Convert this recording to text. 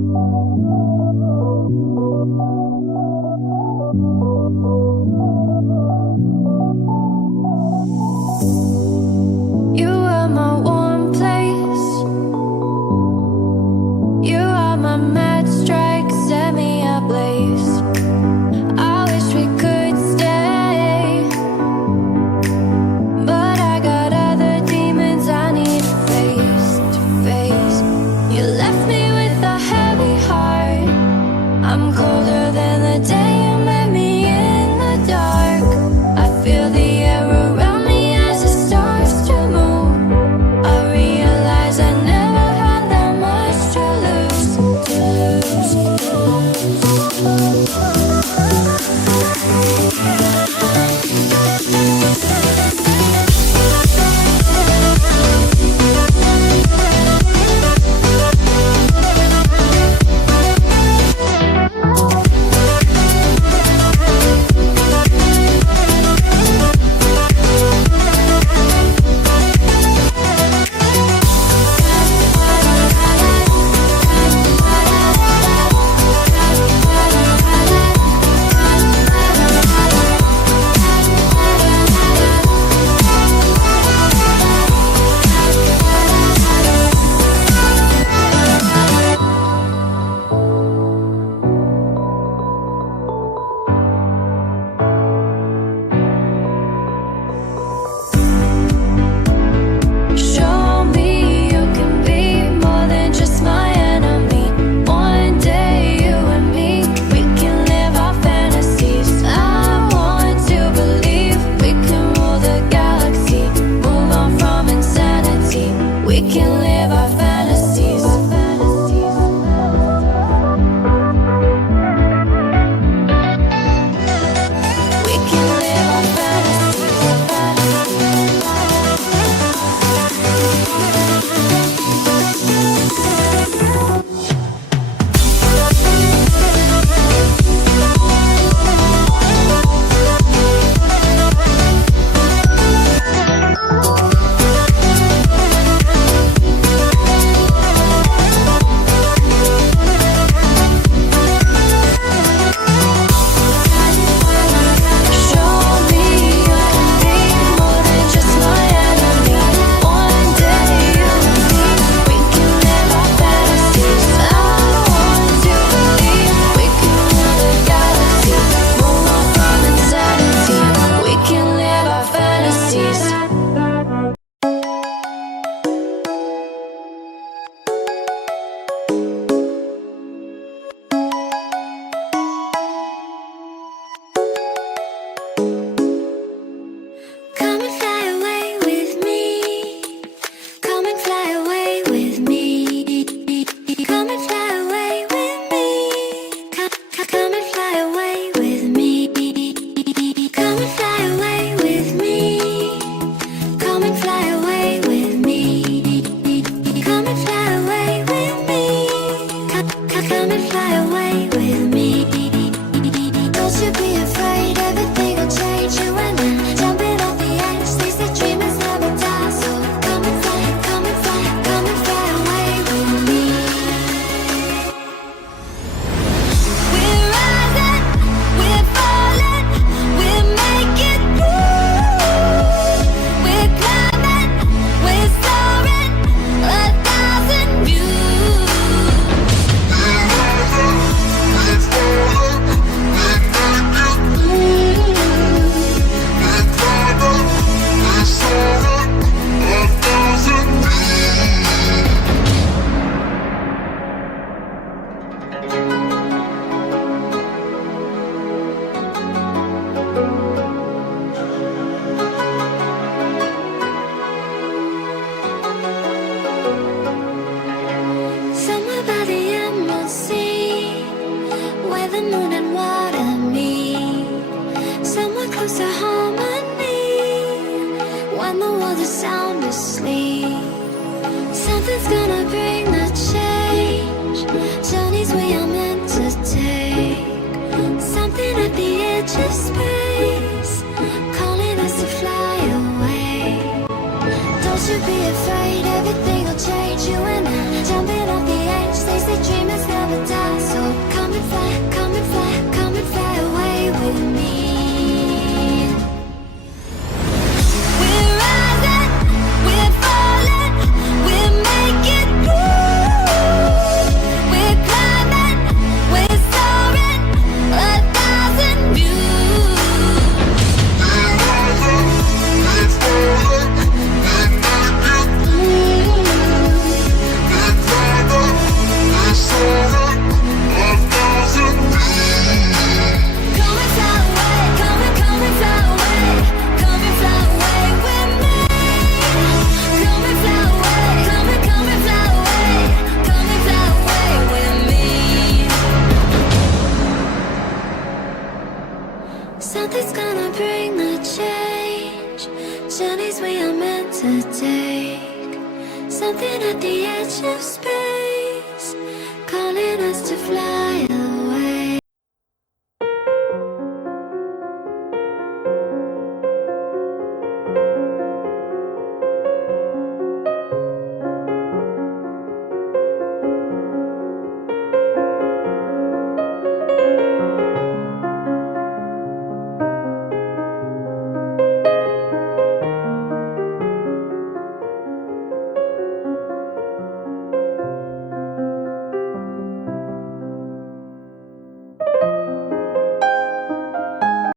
You are my warm place. You are my mad strike, set me ablaze. I wish we could stay, but I got other demons I need face to face. You left me with a heavy heart. I'm colder than the day you met me in the dark. I feel the air around me as it starts to move. I realize I never had that much to lose, show me you can be more than just my enemy. One day you and me, we can live our fantasies. I want to believe we can rule the galaxy, move on from insanity. We can live our fantasies. We can live our show me you can be more than just my enemy. One day you and me, we can live our fantasies. I want to believe we can rule the galaxy, move on from insanity. We can live our fantasies. Come and fly away with me. Come and fly away with me. Come and fly away with me. Come and fly away with me. Come and fly away with me. Come and fly away with me. Come and fly away with me. Come and fly away with me. Don't you be afraid, everything will change. You and I jumping off the edge. They say dreamers never die, so come and fly, come and fly, come and fly away with me. We're rising, we're falling, we're making moves. We're climbing, we're soaring, 1,000 views. Somewhere by the emerald sea, where the moon and water meet. Somewhere close to harmony, when the world is sound asleep. Something's gonna bring the change, journeys we are meant to take. Something at the edge of space, calling us to fly away. Don't you be afraid, everything will change. You and